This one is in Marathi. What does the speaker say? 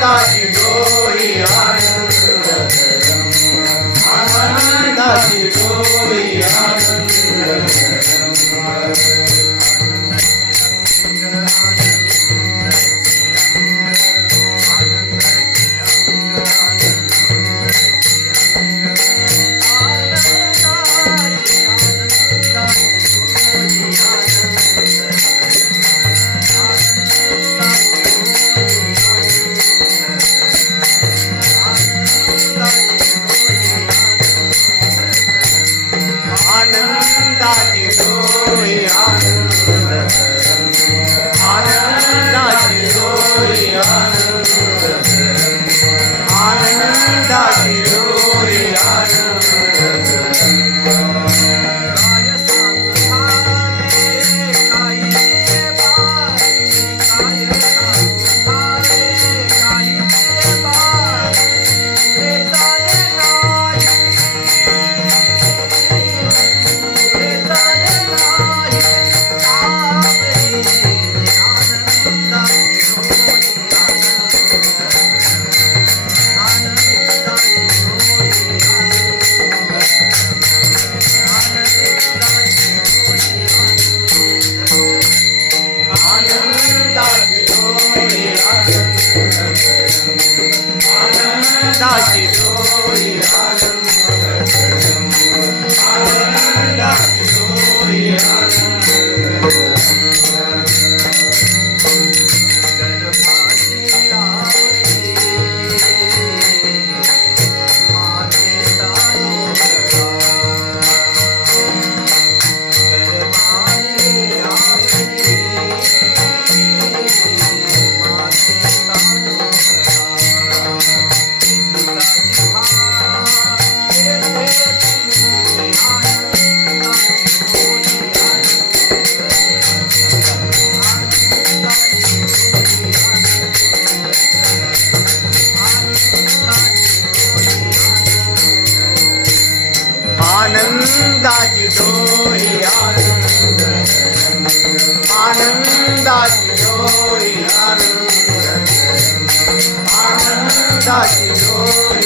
Tá é aqui. 大喜如意。आनंदाची डोळी आनंद. आनंदाची डोळी आनंद. आनंदाची डोळी